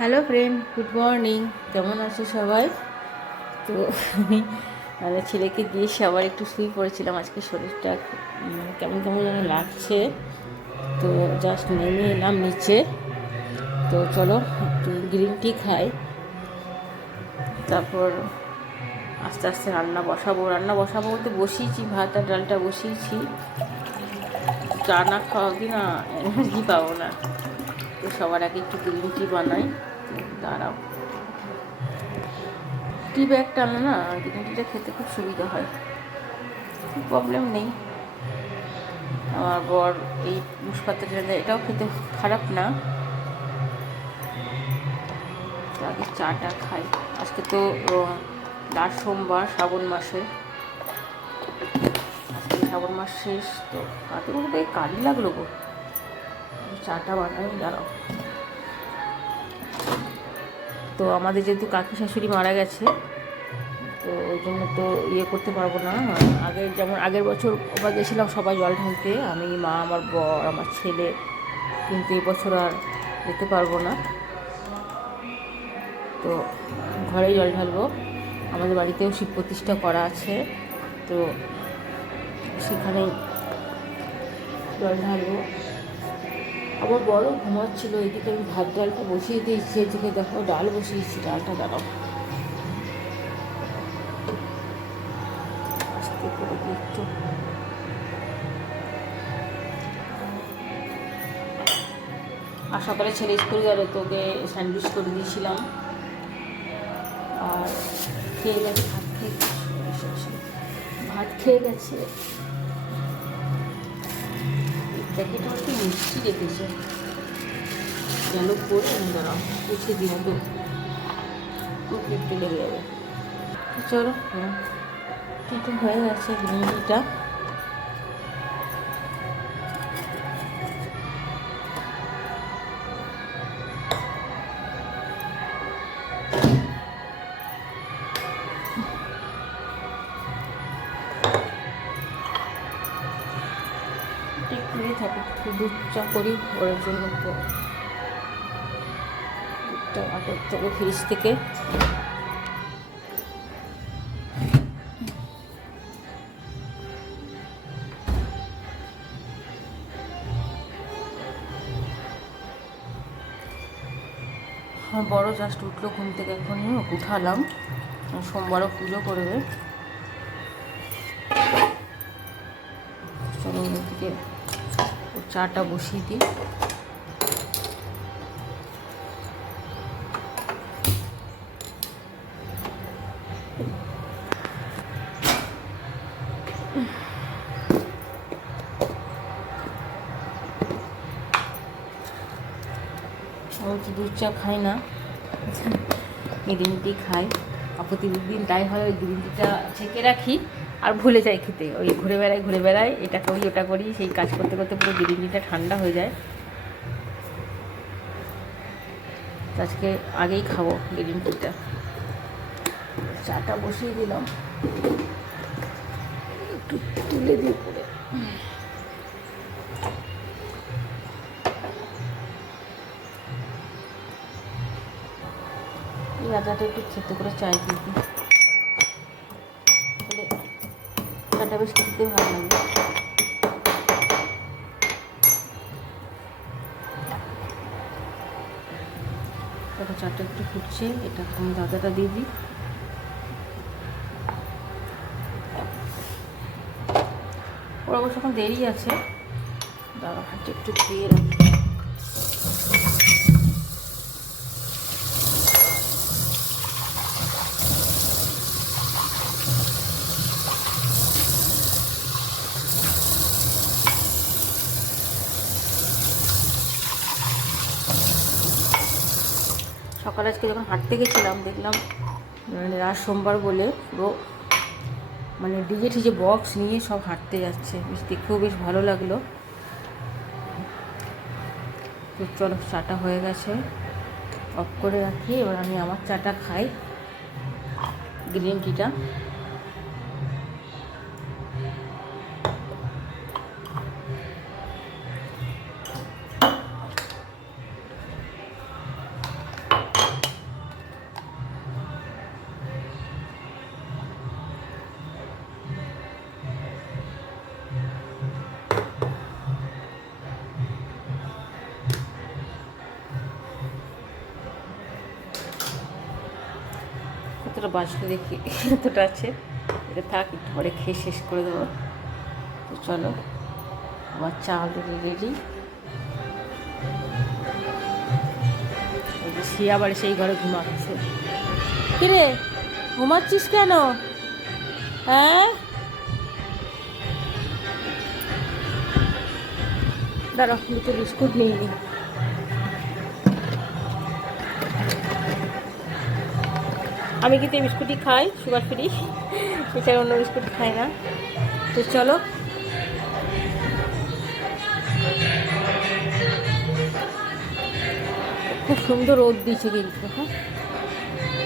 Hello friend, good morning. কেমন আছো সবাই? তো আমি ছেলেকে দিয়ে আবার একটু শুয়ে পড়েছিলাম। আজকে শরীরটা কেমন কেমন যেন লাগছে, তো জাস্ট নেমে এলাম নিচে। তো চলো একটু গ্রিন টি খাই, তারপর আস্তে আস্তে রান্না বসাবো বলতে বসিয়েছি, ভাত আর ডালটা বসিয়েছি। চা না খাওয়া অবধি না এনার্জি পাবো না, তো সবার আগে একটু গ্রিন টি বানাই। দাঁড়াও, টি ব্যাগটা আনো না, গ্রিন টিটা খেতে খুব সুবিধা হয়, প্রবলেম নেই। আমার বর এই মুসপাতাটা দেয়, এটাও খেতে খারাপ না। তো আগে চাটা খাই। আজকে তো লাস্ট সোমবার শ্রাবণ মাসে, আজকে শ্রাবণ মাস শেষ। তো কাকে বলতে কালি লাগলো গো, চাটা বানাই, দাঁড়াও। তো আমাদের যেহেতু কাকি শাশুড়ি মারা গেছে, তো ওই জন্য তো করতে পারবো না। আগের বছর আমরা গেছিলাম সবাই জল ঢালতে, আমি, মা, আমার বর, আমার ছেলে, কিন্তু এবছর আর যেতে পারবো না। তো ঘরে জল ঢালবো। আমাদের বাড়িতেও শিব প্রতিষ্ঠা করা আছে, তো সেখানেই জল ঢালবো। আমার বড় ঘুমাচ্ছিল, এদিকে আমি ভাত ডালটা বসিয়ে দিয়েছি। এদিকে দেখো ডাল বসিয়েছি, ডালটা দাঁড়াও আস্তে করে দিচ্ছ। আর সকালে ছেলে স্কুল গেল, তোকে স্যান্ডউইচ করে দিয়েছিলাম। আর খেয়ে গেছে, ভাত খেয়ে গেছে। প্যাকেটটা একটু মিষ্টি রেখেছে, গেল করে দাঁড়াও পুছে দিয়ে তো একটু লেগে যাবে। চলো, টিটা হয়ে গেছে, গ্রিন টিটা। একটু থাকে, দুধ চা করি ওর জন্য, তো দুধটা করতে হবে ফ্রিজ থেকে। আমার বড় জাস্ট উঠলো ঘুম থেকে, এখনই উঠালাম। সোমবারও পুজো করবে। চলো ওদিকে চাটা বসিয়ে দিই। আমি তো দুধ চা খাই না, গ্রিন টি খাই। প্রতিদিন তাই হয়, ওই গ্রিন টিটা ছেঁকে রাখি আর ভুলে যাই খেতে। ওই ঘুরে বেড়াই, এটা করি ওটা করি, সেই কাজ করতে করতে পুরো গ্রিন টিটা ঠান্ডা হয়ে যায়। আজকে আগেই খাবো গ্রিন টিটা। চাটা বসিয়ে দিলাম, একটু তুলে দিয়ে পরে। রাজাটা একটু খেতে করে চাই দিদি, চাটা বেশ খেতে ভালো লাগে। তারপর চাটা একটু ফুটছে, এটা আমি দাদাটা দিয়ে দিই। ওর অবশ্য এখন দেরি আছে, দাদা হাতে একটু ধুয়ে রাখি। সকালে আজকে যখন হাঁটতে গেছিলাম, দেখলাম রাত সোমবার বলে পুরো ডিজে টিজে বক্স নিয়ে সব হাঁটতে যাচ্ছে, বেশ দেখেও বেশ ভালো লাগলো। তো চলো, চাটা হয়ে গেছে, অফ করে রাখি। এবার আমি আমার চাটা খাই, গ্রিন টিটা। কতটা বাঁচলো দেখি, এতটা আছে, এটা থাক, একটু পরে খেয়ে শেষ করে দেবো। তো চলো, আমার চা অলরেডি রেডি। সে আবার সেই ঘরে ঘুমাচ্ছে। কিরে ঘুমাচ্ছিস কেন? হ্যাঁ, দাঁড়া, দুটো বিস্কুট নিয়ে নি। আমি কিন্তু এই বিস্কুটই খাই, সুগার ফ্রি, এছাড়া অন্য বিস্কুট খাই না। তো চলো, খুব সুন্দর রোদ দিয়েছে কিন্তু, হ্যাঁ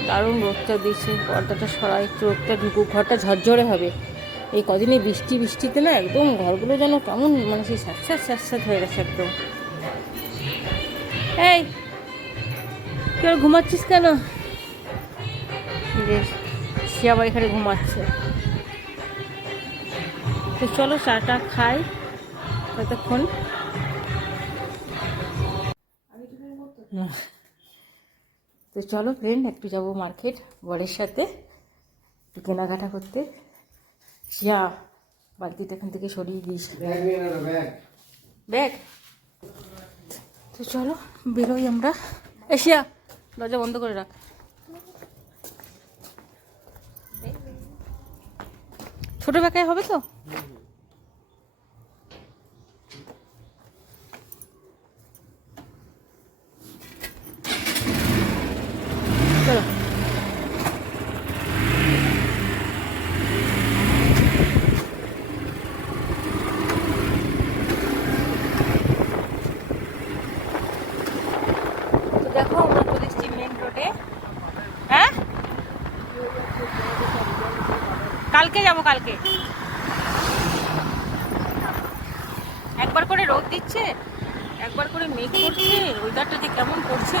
দারুণ রোদটা দিয়েছে। পর্দাটা সরাই, একটু রোদটা ঢুকুক, ঘরটা ঝরঝরে হবে। এই কদিনে বৃষ্টিতে না একদম ঘরগুলো যেন কেমন মানে সেই স্যাঁতস্যাঁত হয়ে গেছে একদম। এই কেউ ঘুমাচ্ছিস কেন? সে আবার এখানে ঘুমাচ্ছে। তো চলো চাটা খাই ততক্ষণ। তো চলো ফ্রেন্ড, একটু যাবো মার্কেট বরের সাথে, একটু কেনাকাটা করতে। শিয়া বালতিটা এখান থেকে সরিয়ে দিয়েছি, ব্যাগ। তো চলো বেরোই আমরা। শিয়া দরজা বন্ধ করে রাখ। ছোট ব্যাগে হবে তো? চলো, দেখো আমরা চলে এসেছি মেন রোডে। হ্যাঁ, কালকে যাবো, কালকে। একবার করে রোদ দিচ্ছে, একবার করে মেঘ করছে, ওয়েদারটা যে কেমন করছে।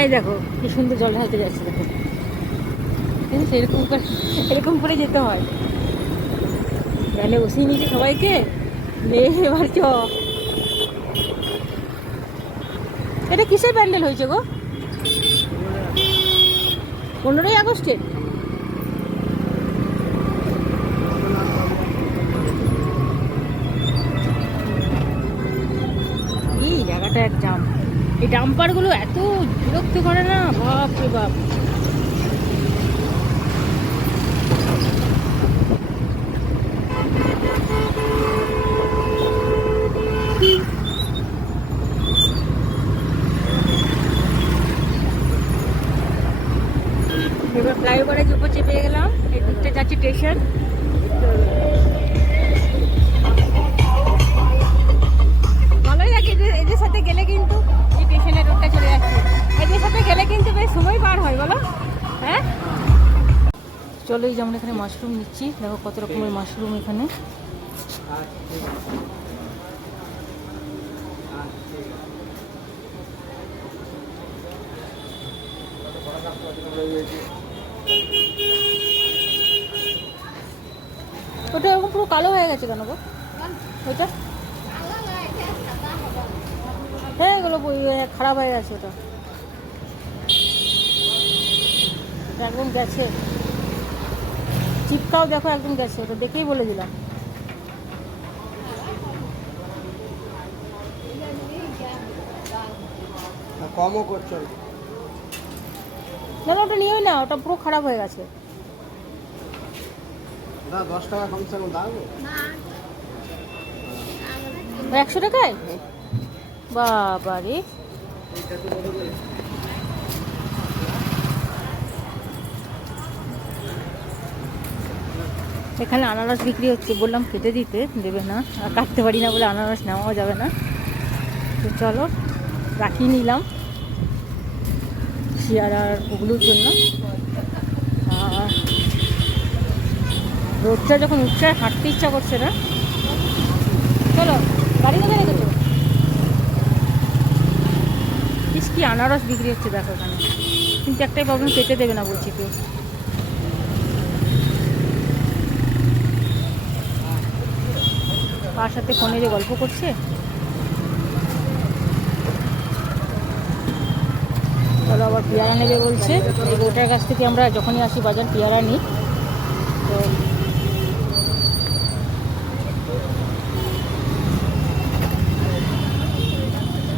এই দেখো কি সুন্দর জল ঢালতে যাচ্ছে, দেখো এরকম করে যেতে হয়। ভ্যানে বসিয়ে নিয়েছি সবাইকে, নে এবার চ। এটা কিসের প্যান্ডেল হয়েছে গো? 15ই আগস্টের? এই জায়গাটা এক জাম, এই ডাম্পারগুলো এত বিরক্ত করে না, বাপ রে বাপ। এবার ফ্লাইওভারের উপর চেপে গেলাম, এই দিকটা যাচ্ছে স্টেশন। ভালোই লাগে এদের সাথে গেলে, কিন্তু এই স্টেশনের রোডটা চলে যাচ্ছে, এদের সাথে গেলে কিন্তু বেশ সময় পার হয়, বলো? হ্যাঁ চলো, এই যে আমরা এখানে মাশরুম নিচ্ছি, দেখো কত রকমের মাশরুম এখানে। ওটা এখন পুরো কালো হয়ে গেছে কেন গো ওইটা? হ্যাঁ এগুলো খারাপ হয়ে গেছে, ওটা একদম গেছে, চিপটাও দেখো একদম গেছে, ওটা দেখেই বলে দিলাম। কমও করছো না, ওটা নিয়েই না, ওটা পুরো খারাপ হয়ে গেছে। 10 টাকা কমসে কম দাও। 100 টাকায়? বাবা রে, এখানে আনারস বিক্রি হচ্ছে, বললাম কেটে দিতে, দেবে না, আর কাটতে পারি না বলে আনারস নেওয়াও যাবে না। তো চলো রাখি নিলাম শিয়ার আর ওগুলোর জন্য। আর রোদটা যখন উঠছে, হাঁটতে ইচ্ছা করছে না। চলো, গাড়ি কোথায় রেখেছো? দেখিস কি আনারস বিক্রি হচ্ছে দেখো এখানে, কিন্তু একটাই প্রবলেম, পেতে দেবে না বলছে কেউ। কার সাথে ফোনে যে গল্প করছে। চলো আবার পেয়ারা নেবে বলছে, এই বউটার কাছ থেকে আমরা যখনই আসি বাজার পেয়ারা নিই। তো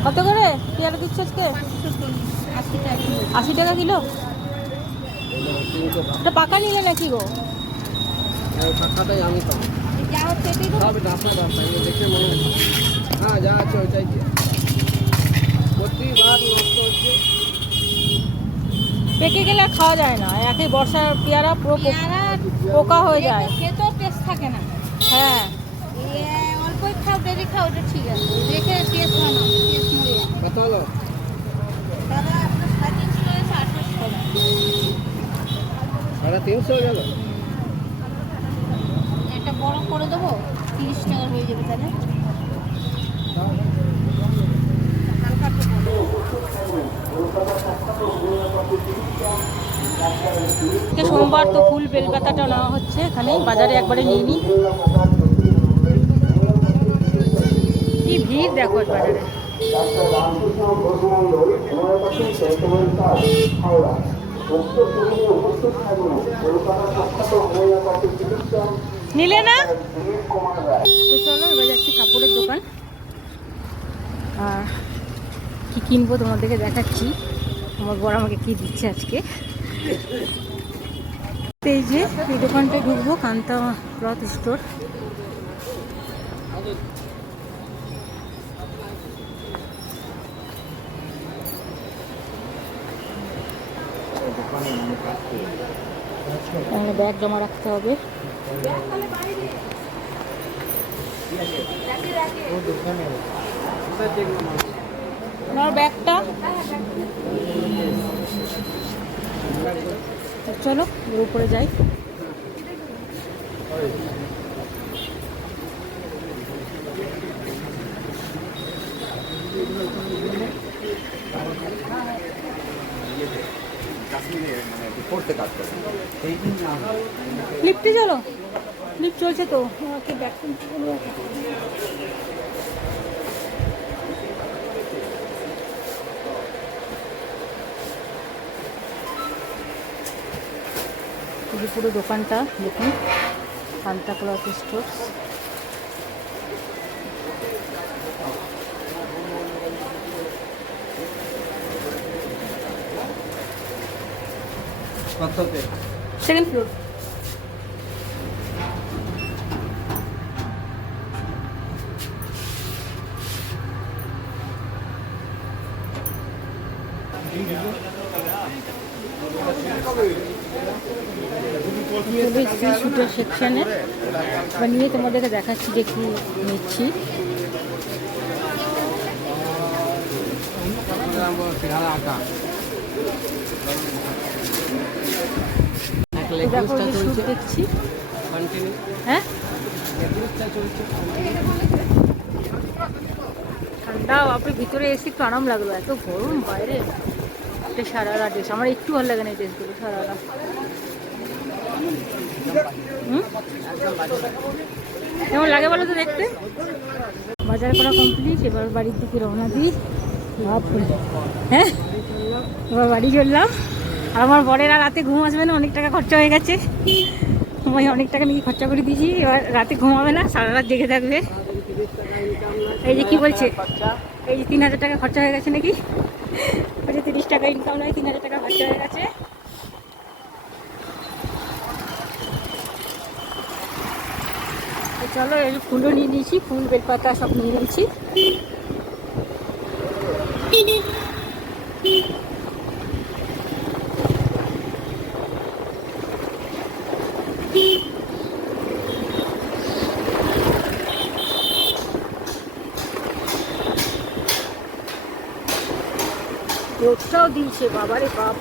কত করে পেয়ারা দিচ্ছে আজকে? 80 টাকা কিলো। এটা পাকা নিলে নাকি গো? টাকাটাই আমি পাবো। যা হচ্ছে এটাই তো। সব ডাফা দেখে মনে হচ্ছে হ্যাঁ যা আছে ওইটাই দিয়ে প্রতিবার নষ্ট হচ্ছে। পেকে গেলে আর খাওয়া যায় না, একই বর্ষার পেয়ারা পুরো পোকা হয়ে যায়, খেতেও টেস্ট থাকে না। হ্যাঁ। অল্পই খাও, ডেলি খাও, ওটা ঠিক আছে। দেখে টেস্ট হয় না, টেস্ট মরে যায়। কত হলো? দাদা আপনার 350 হয়েছে, 800 350 গেল। একটা বড় করে দেবো, 30 টাকা হয়ে যাবে তাহলে। হালকা তো বড়। সোমবার তো ফুল বেলপাতাটা নেওয়া হচ্ছে এখানে বাজারে, একবারে নিয়ে নিই। কি ভিড় দেখো বাজারে। নিলে না তো চলো এবার যাচ্ছি কাপড়ের দোকান, আর কি কিনবো তোমাদেরকে দেখাচ্ছি। আমার বড় আমাকে কি দিচ্ছে আজকে। এই যে এই দোকানটায় ঢুকবো, কান্তা ক্লথ স্টোর। এখানে ব্যাগ জমা রাখতে হবে। আমার ব্যাগটা চলো এর উপরে যাই। লিফটে চলো, লিফট চলছে তো। আমাকে ব্যাগ পুরো দোকানটা দেখুন, Kanta cloth store. Second floor. শুটের সেকশানে বানিয়ে তোমাদেরকে দেখাচ্ছি যে কি নিচ্ছি। দেখো শুট দেখছি, হ্যাঁ ঠান্ডা বাপরে, ভিতরে এসে একটু আরাম লাগলো, এত গরম বাইরে। একটা সারারা ড্রেস আমার একটু ভালো লাগে না, এই ড্রেসগুলো সারারা। কেমন লাগে বলো তো দেখতে। বাজার করা কমপ্লিট, এবার বাড়ির দিকে রওনা দিই। হ্যাঁ এবার বাড়ি চললাম। আর আমার বরেরা রাতে ঘুম আসবে না, অনেক টাকা খরচা হয়ে গেছে। আমি অনেক টাকা নাকি খরচা করে দিয়েছি, এবার রাতে ঘুমাবে না, সারা রাত জেগে থাকবে। এই যে কি বলছে, এই যে 3000 টাকা খরচা হয়ে গেছে নাকি, 30 টাকা ইনকাম নয়, 3000 টাকা খরচা হয়ে গেছে। চলো এই ফুলও নিয়ে নিয়েছি, ফুল বেলপাতা সব নিয়ে নিয়েছি। রোদটাও দিয়েছে বাবারে বাপ।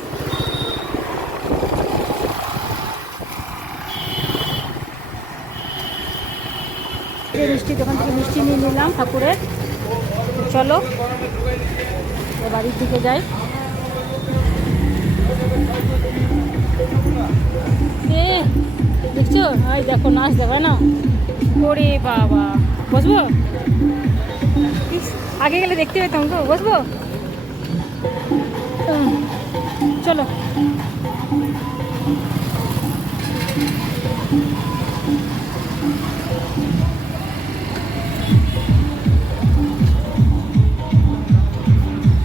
মিষ্টি দোকান থেকে মিষ্টি নিয়ে নিলাম ঠাকুরের। চলো বাড়ির দিকে যাই। এ দেখছো, এই দেখো নাচ দেখো না। ওরে বাবা, বসবো? ইস, আগে গেলে দেখতে পেতাম তো। বসবো? চলো।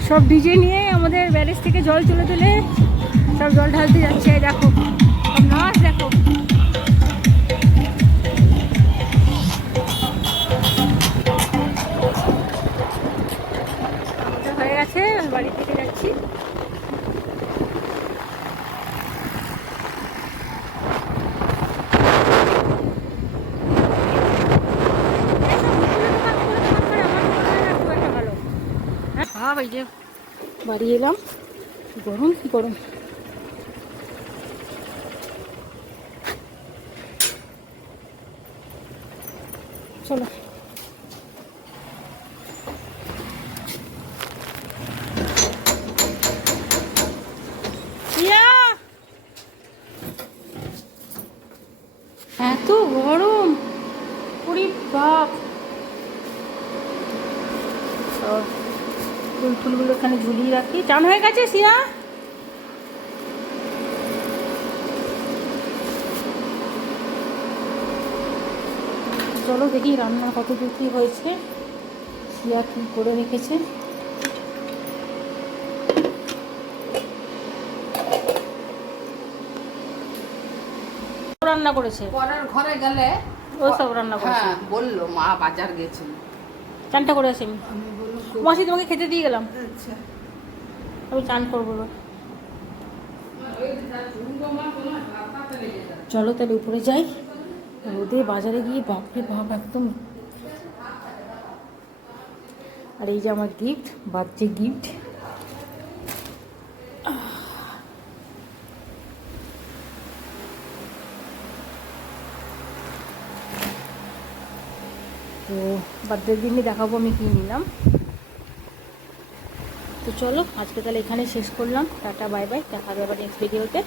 সব ডিজে নিয়ে আমাদের ব্যারেজ থেকে জল তুলে সব জল ঢালতে যাচ্ছে। এই দেখো সব নাচ দেখো। আমাদের হয়ে গেছে, বাড়ির থেকে যাচ্ছি। এই যে বাড়ি এলাম, গরম গরম। চলো। এত গরম, ওরে বাপ। ফুল ফুলগুলো এখানে ঝুলিয়ে রাখি। চান হয়ে গেছে সিয়া? চলো দেখি রান্না কত দূর কি হয়েছে, সিয়া কি করে রেখেছে। রান্না করেছে পরের ঘরে গেলে ও সব রান্না করেছে। হ্যাঁ বললো মা বাজার গেছিল। চানটা করে আসি আমি। মাসি তোমাকে খেতে দিয়ে গেলাম, আমি চান করবো এবার। চলো তাহলে উপরে যাই। রোদে বাজারে গিয়ে বাপরে বাপ একদম। আর এই যে আমার গিফট, বার্থডে গিফট। তো বার্থডের দিনই দেখাবো আমি কী নিলাম। তো চলো আজকে তাহলে এখানে শেষ করলাম। টাটা বাই বাই, দেখা হবে আবার নেক্সট ভিডিওতে।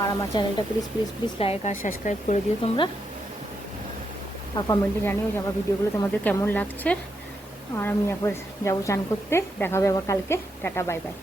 আর আমার চ্যানেলটা প্লিজ প্লিজ প্লিজ লাইক আর সাবস্ক্রাইব করে দিও তোমরা। আর কমেন্টে জানিও যে আমার ভিডিওগুলো তোমাদের কেমন লাগছে। আর আমি একবার যাবো চান করতে, দেখা হবে আবার কালকে। Tata bye bye.